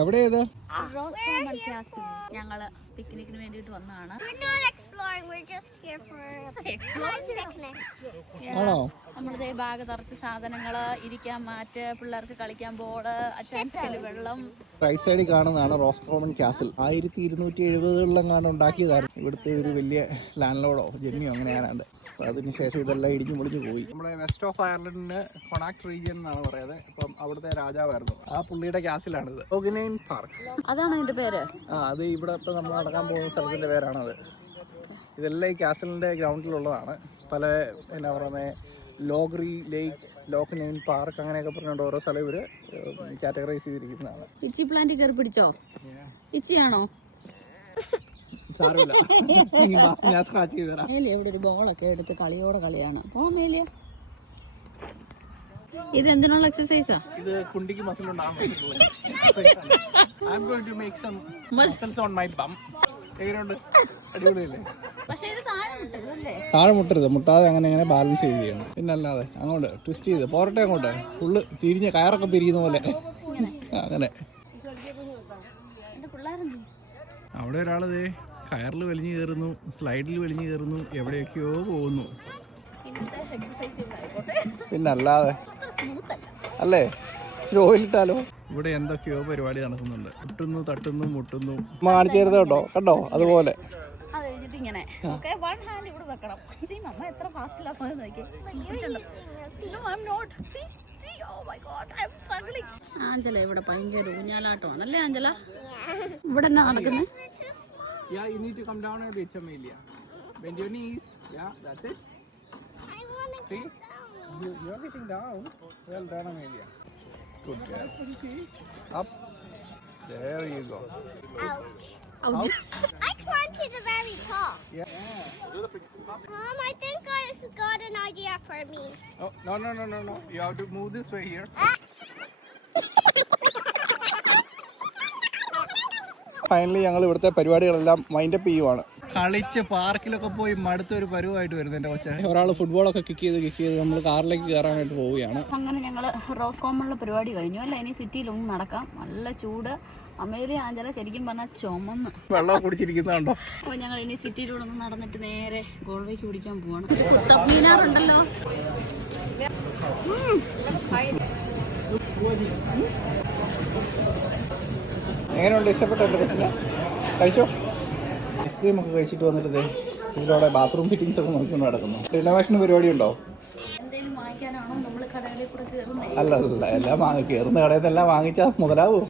എവിടെയത്? റോസ്കോമൺ castle ഞങ്ങള് പിക്നിക്കിന് വേണ്ടിട്ട് വന്നതാണ്. ആണോ? നമ്മളിതേ ബാഗ് തറച്ച് സാധനങ്ങള്, ഇരിക്കാൻ മാറ്റ്, പിള്ളേർക്ക് കളിക്കാൻ ബോള്, അച്ചാൻസിൽ വെള്ളം. റൈറ്റ് സൈഡിൽ കാണുന്നതാണ് റോസ്കോമൺ കാസിൽ. 1270-കളിലെങ്ങാണ്ട് ഉണ്ടാക്കിയതായിരുന്നു. ഇവിടുത്തെ ഒരു വലിയ ലാൻഡ് ലോഡോ ജെന്നിയോ അങ്ങനെ ആരാണ്ട്. അതിനുശേഷം ഇതെല്ലാം ഇടിഞ്ഞു പൊളിഞ്ഞു പോയി. നമ്മുടെ വെസ്റ്റ് ഓഫ് അയർലൻഡിന് കൊണാക്ട് റീജിയൻ എന്നാണ് പറയുന്നത്. അപ്പം അവിടുത്തെ രാജാവായിരുന്നു. ആ പുള്ളിയുടെ കാസിലാണിത്. ഓഗനൈൻ പാർക്ക് അതാണ് അതിന്റെ പേര്. അത് ഇവിടെ ഇപ്പം നമ്മൾ നടക്കാൻ പോകുന്ന സ്ഥലത്തിന്റെ പേരാണത്. ഇതെല്ലാം ഈ കാസിലിന്റെ ഗ്രൗണ്ടിലുള്ളതാണ്. പല എന്നാ പറയുന്നത് ലോഗ്രി ലേക്ക്, ലോക്നെയിൻ പാർക്ക് അങ്ങനെയൊക്കെ പറഞ്ഞുകൊണ്ട് ഓരോ സ്ഥലം ഇവര് കാറ്റഗറൈസ് ചെയ്തിരിക്കുന്നതാണ്. ഇച്ചി പ്ലാന്റ് കയറി പിടിച്ചോ? ഇച്ചിയാണോ? ഇവിടെ ഒരു ബോളൊക്കെ എടുത്ത് കളിയോടെ കളിയാണ്. മേലിയ ഇത് എന്തിനുള്ള എക്സസൈസാ? ഇത് കുണ്ടിക്ക് മസിൽ ഉണ്ടാകാൻ താഴെ മുട്ടരുത്. മുട്ടാതെ അങ്ങനെ ബാലൻസ് ചെയ്ത് ചെയ്യണം. പിന്നെ അല്ലാതെ അങ്ങോട്ട് ട്വിസ്റ്റ് ചെയ്ത് പോരട്ടെ, അങ്ങോട്ട് ഫുള്ള് തിരിഞ്ഞ കയറൊക്കെ തിരിയുന്ന പോലെ അങ്ങനെ. അവിടെ ഒരാളതേ കയറിൽ വലിഞ്ഞു കയറുന്നു, സ്ലൈഡിൽ വലിഞ്ഞു കയറുന്നു, എവിടെയൊക്കെയോ പോകുന്നു. പിന്നെ അല്ലാതെ അല്ലേ, സ്ലോയിലിട്ടാലോ. ഇവിടെ എന്തൊക്കെയോ പരിപാടി നടക്കുന്നുണ്ട്. മുട്ടുന്നു, തട്ടുന്നു, മുട്ടുന്നു. കാണിച്ചേരുത് കേട്ടോ, കണ്ടോ അതുപോലെ. ആഞ്ചല ഇവിടെ ഭയങ്കര ഊഞ്ഞാലാട്ടമാണല്ലേ ആഞ്ചല? ഇവിടെ എന്നാ നടക്കുന്നത്? Yeah, you need to come down a bit, Amelia. Bend your knees. Yeah, that's it. I want to See? You're getting down. Well done, Amelia. Good girl. Up. There you go. Ouch. Ouch. I climbed to the very top. Yeah. Mom, I think I got an idea for me. Oh, no. You have to move this way here. Finally ഞങ്ങൾ ഇവിടുത്തെ പരിപാടികളെല്ലാം wind up ചെയ്യുവാണ്. കളിച്ച് പാർക്കിലൊക്കെ പോയി മടുത്തൊരു പരുവായിട്ട് വരുന്നത് എൻ്റെ കൊച്ചെ. ഒരാൾ ഫുട്ബോളൊക്കെ kick ചെയ്ത് നമ്മൾ കാറിലേക്ക് കയറാനായിട്ട് പോവുകയാണ്. അങ്ങനെ ഞങ്ങൾ റോസ്കോമണിലെ പരിപാടി കഴിഞ്ഞു അല്ലേ. ഇനി സിറ്റിയിലൊന്നും നടക്കാം. നല്ല ചൂട്. അമേലിയ ആഞ്ചല ശരിക്കും പറഞ്ഞാൽ ചുമന്ന് വെള്ളം കുടിച്ചിരിക്കുന്നുണ്ടോ. അപ്പോൾ ഞങ്ങൾ ഇനി സിറ്റിയിലൂടെ ഒന്ന് നടന്നിട്ട് നേരെ ഗോൾവേക്ക് കുടിക്കാൻ പോവാണ്. കുത്തബ് മീനാർ ഉണ്ടല്ലോ. എങ്ങനെയുണ്ട്? ഇഷ്ടപ്പെട്ടോ എൻ്റെ കൊച്ചിനെ? കഴിച്ചോ? ഐസ്ക്രീം ഒക്കെ കഴിച്ചിട്ട് വന്നിട്ട് ഇതിലൂടെ ബാത്റൂം ഫിറ്റിങ്സ് ഒക്കെ നോക്കിക്കൊണ്ട് നടക്കുന്നു. റിനോവേഷൻ പരിപാടി ഉണ്ടോ? എന്തെങ്കിലും വാങ്ങിക്കാനാണോ നമ്മൾ കടകളിൽ കൂടെ കയറുന്നത്? അല്ല എല്ലാം കയറുന്ന കടയിൽ നിന്ന് എല്ലാം വാങ്ങിച്ചാൽ മുതലാവോ?